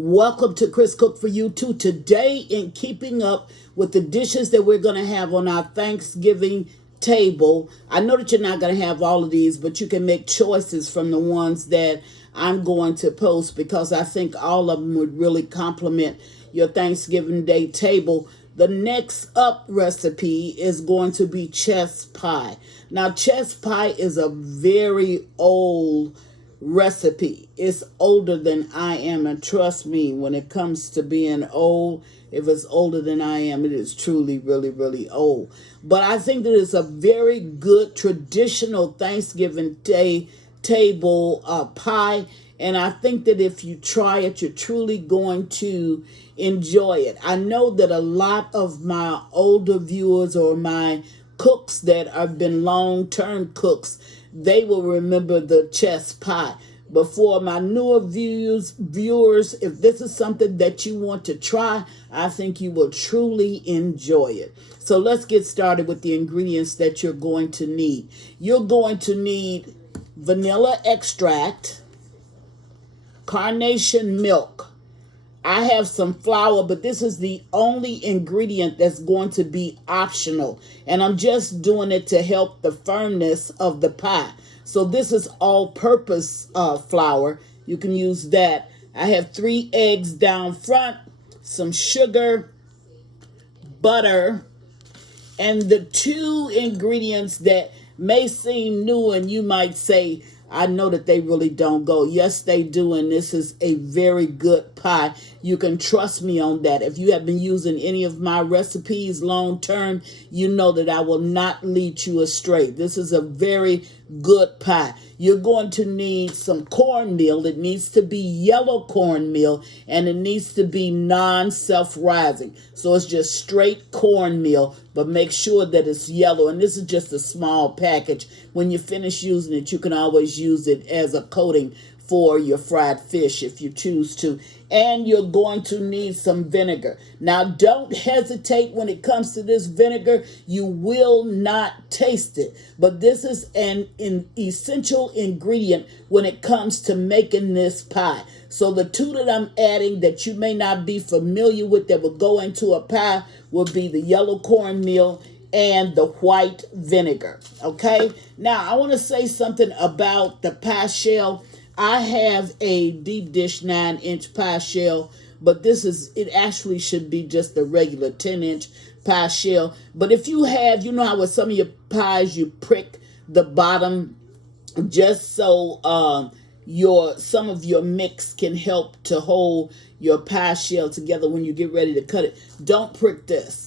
Welcome to Chris Cook for You too. Today, in keeping up with the dishes that we're going to have on our Thanksgiving table, I know that you're not going to have all of these, but you can make choices from the ones that I'm going to post because I think all of them would really complement your Thanksgiving Day table. The next up recipe is going to be chess pie. Now, chess pie is a very old recipe. It's older than I am, and trust me, when it comes to being old, if it's older than I am, it is truly really really old. But I think that it's a very good traditional Thanksgiving Day table pie, and I think that if you try it, you're truly going to enjoy it. I know that a lot of my older viewers or my cooks that have been long-term cooks, they will remember the chess pie. But for my newer viewers, if this is something that you want to try, I think you will truly enjoy it. So let's get started with the ingredients that you're going to need. You're going to need vanilla extract, carnation milk. I have some flour, but this is the only ingredient that's going to be optional. And I'm just doing it to help the firmness of the pie. So this is all-purpose flour. You can use that. I have 3 eggs down front, some sugar, butter, and the 2 ingredients that may seem new and you might say, I know that they really don't go. Yes, they do, and this is a very good pie. You can trust me on that. If you have been using any of my recipes long term, you know that I will not lead you astray. This is a very good pie. You're going to need some cornmeal. It needs to be yellow cornmeal, and it needs to be non-self-rising. So it's just straight cornmeal, but make sure that it's yellow. And this is just a small package. When you finish using it, you can always use it as a coating for your fried fish if you choose to. And you're going to need some vinegar. Now, don't hesitate when it comes to this vinegar. You will not taste it. But this is an essential ingredient when it comes to making this pie. So the 2 that I'm adding that you may not be familiar with that will go into a pie will be the yellow cornmeal and the white vinegar. Okay? Now, I want to say something about the pie shell. I have a deep dish 9-inch pie shell, but it actually should be just a regular 10-inch pie shell. But if you have, you know how with some of your pies you prick the bottom just so some of your mix can help to hold your pie shell together when you get ready to cut it. Don't prick this.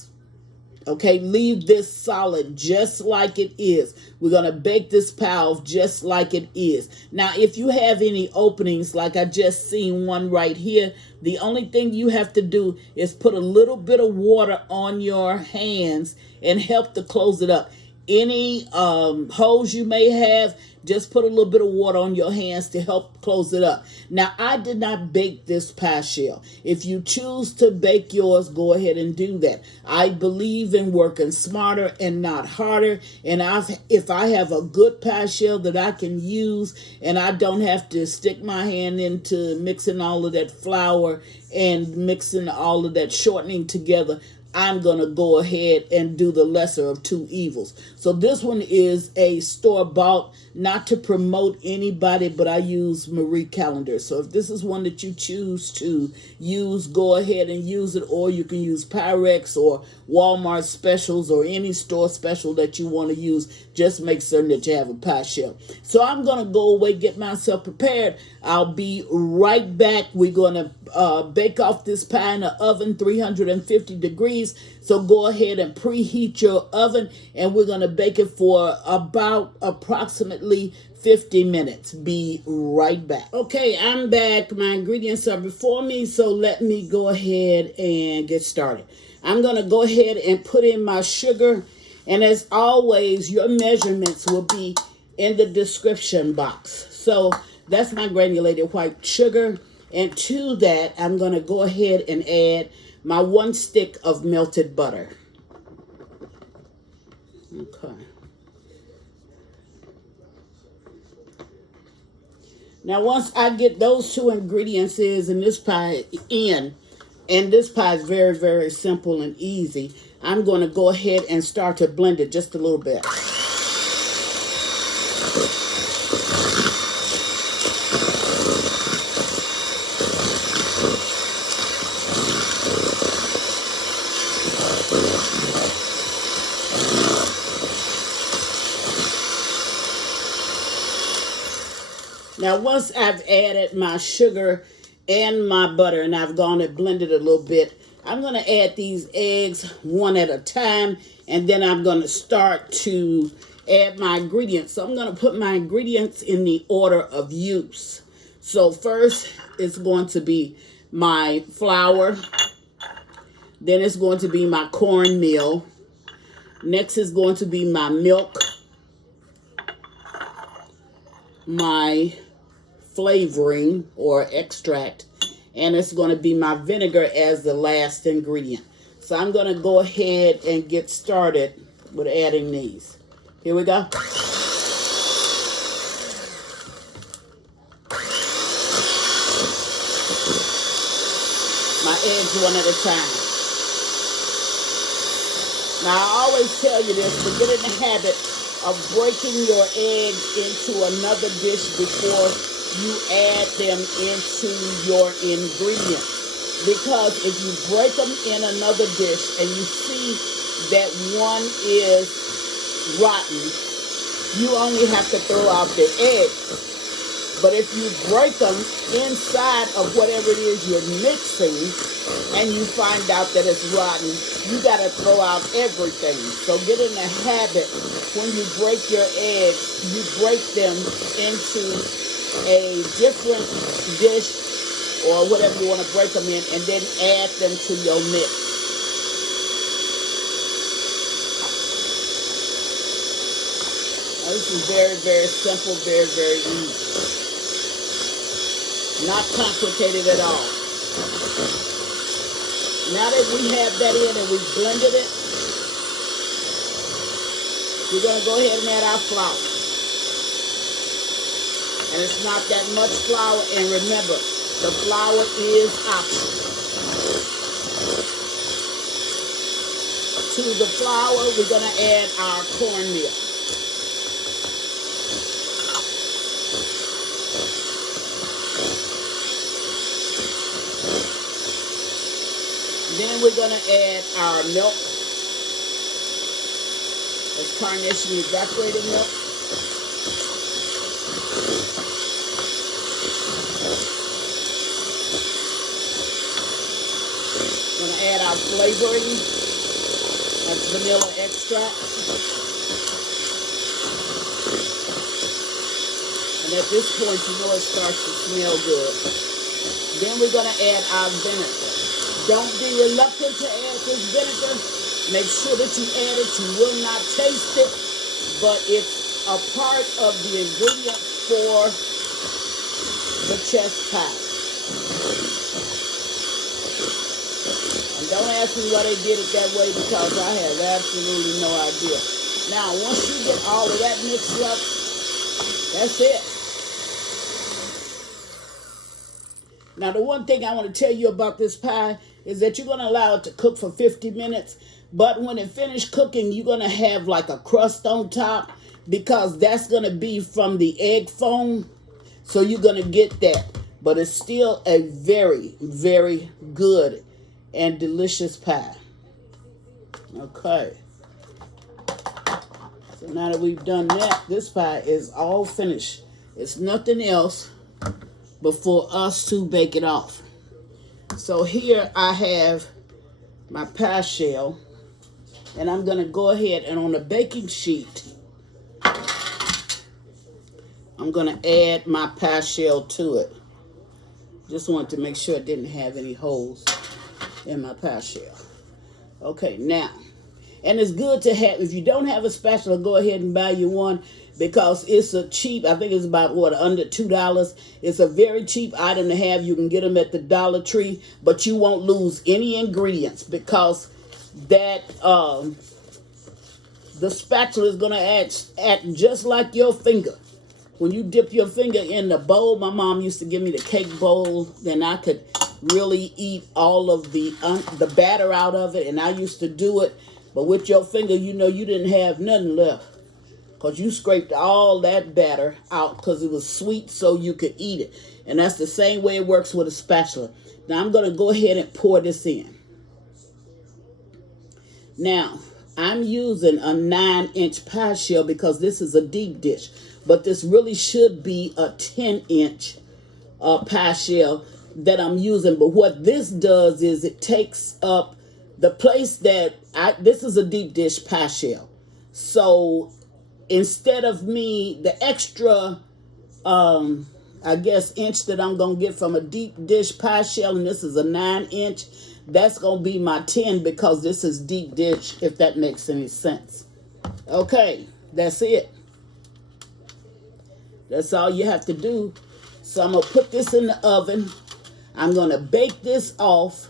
Okay, leave this solid just like it is. We're going to bake this pie off just like it is. Now, if you have any openings, like I just seen one right here, the only thing you have to do is put a little bit of water on your hands and help to close it up. Any holes you may have, just put a little bit of water on your hands to help close it up. Now, I did not bake this pie shell. If you choose to bake yours, go ahead and do that. I believe in working smarter and not harder. And if I have a good pie shell that I can use and I don't have to stick my hand into mixing all of that flour and mixing all of that shortening together, I'm going to go ahead and do the lesser of 2 evils. So this one is a store-bought, not to promote anybody, but I use Marie Callender. So if this is one that you choose to use, go ahead and use it. Or you can use Pyrex or Walmart specials or any store special that you want to use. Just make certain that you have a pie shell. So I'm going to go away, get myself prepared. I'll be right back. We're going to bake off this pie in the oven, 350 degrees. So go ahead and preheat your oven, and we're going to bake it for about approximately 50 minutes. Be right back. Okay, I'm back. My ingredients are before me, so let me go ahead and get started. I'm going to go ahead and put in my sugar, and as always, your measurements will be in the description box. So that's my granulated white sugar, and to that, I'm going to go ahead and add my 1 stick of melted butter. Okay. Now, once I get those two ingredients in this pie in, and this pie is very, very simple and easy, I'm going to go ahead and start to blend it just a little bit. Now, once I've added my sugar and my butter and I've gone and blended a little bit, I'm going to add these eggs one at a time, and then I'm going to start to add my ingredients. So I'm going to put my ingredients in the order of use. So first it's going to be my flour. Then it's going to be my cornmeal. Next is going to be my milk, my flavoring or extract, and it's going to be my vinegar as the last ingredient. So I'm going to go ahead and get started with adding these. Here we go. My eggs one at a time. Now, I always tell you this, but get in the habit of breaking your eggs into another dish before you add them into your ingredients. Because if you break them in another dish and you see that one is rotten, you only have to throw out the eggs. But if you break them inside of whatever it is you're mixing and you find out that it's rotten, you got to throw out everything. So get in the habit, when you break your eggs, you break them into a different dish or whatever you want to break them in, and then add them to your mix. Now, this is very, very simple, very, very easy. Not complicated at all. Now that we have that in and we've blended it, we're going to go ahead and add our flour. And it's not that much flour, and remember, the flour is optional. To the flour, we're going to add our cornmeal. Then we're going to add our milk. That's carnation evaporated milk. We're going to add our flavoring. That's vanilla extract. And at this point, you know it starts to smell good. Then we're going to add our vinegar. Don't be reluctant to add this vinegar. Make sure that you add it. You will not taste it, but it's a part of the ingredient for the chest pie. And don't ask me why they did it that way, because I have absolutely no idea. Now, once you get all of that mixed up, that's it. Now, the one thing I want to tell you about this pie is that you're going to allow it to cook for 50 minutes. But when it finished cooking, you're going to have like a crust on top, because that's going to be from the egg foam. So you're going to get that. But it's still a very, very good and delicious pie. Okay. So now that we've done that, this pie is all finished. It's nothing else but for us to bake it off. So here I have my pie shell, and I'm going to go ahead and on the baking sheet, I'm going to add my pie shell to it. Just wanted to make sure it didn't have any holes in my pie shell. Okay, now, and it's good to have, if you don't have a spatula, go ahead and buy you one, because it's a cheap, I think it's about, what, under $2. It's a very cheap item to have. You can get them at the Dollar Tree, but you won't lose any ingredients, because that, the spatula is going to act just like your finger. when you dip your finger in the bowl, my mom used to give me the cake bowl, then I could really eat all of the batter out of it, and I used to do it. But with your finger, you know, you didn't have nothing left because you scraped all that batter out because it was sweet so you could eat it. And that's the same way it works with a spatula. Now I'm going to go ahead and pour this in. Now, I'm using a 9-inch pie shell because this is a deep dish. But this really should be a 10-inch pie shell that I'm using. But what this does is it takes up the place that this is a deep dish pie shell. So instead of the extra, I guess, inch that I'm going to get from a deep dish pie shell, and this is a 9-inch, that's going to be my 10 because this is deep dish, if that makes any sense. Okay, that's it. That's all you have to do. So I'm going to put this in the oven. I'm going to bake this off.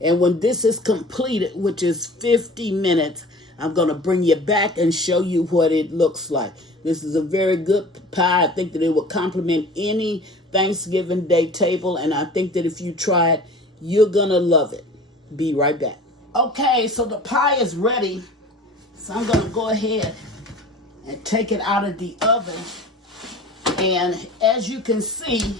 And when this is completed, which is 50 minutes, I'm going to bring you back and show you what it looks like. This is a very good pie. I think that it will complement any Thanksgiving Day table. And I think that if you try it, you're going to love it. Be right back. Okay, so the pie is ready. So I'm going to go ahead and take it out of the oven. And as you can see,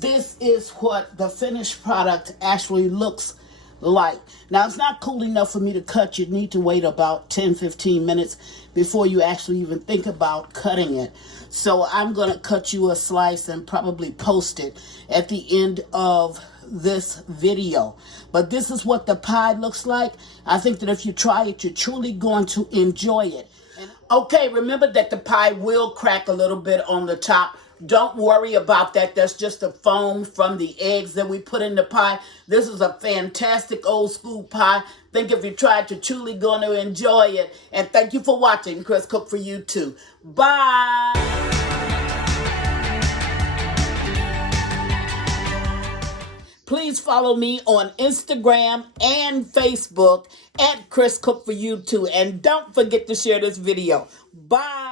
this is what the finished product actually looks like. Now, it's not cool enough for me to cut. You need to wait about 10-15 minutes before you actually even think about cutting it. So I'm going to cut you a slice and probably post it at the end of this video. But this is what the pie looks like. I think that if you try it, you're truly going to enjoy it. Okay, remember that the pie will crack a little bit on the top. Don't worry about that. That's just the foam from the eggs that we put in the pie. This is a fantastic old school pie. Think if you tried, you're truly going to enjoy it. And thank you for watching. Chris Cook for you too. Bye. Please follow me on Instagram and Facebook at Chris Cook for You too. And don't forget to share this video. Bye.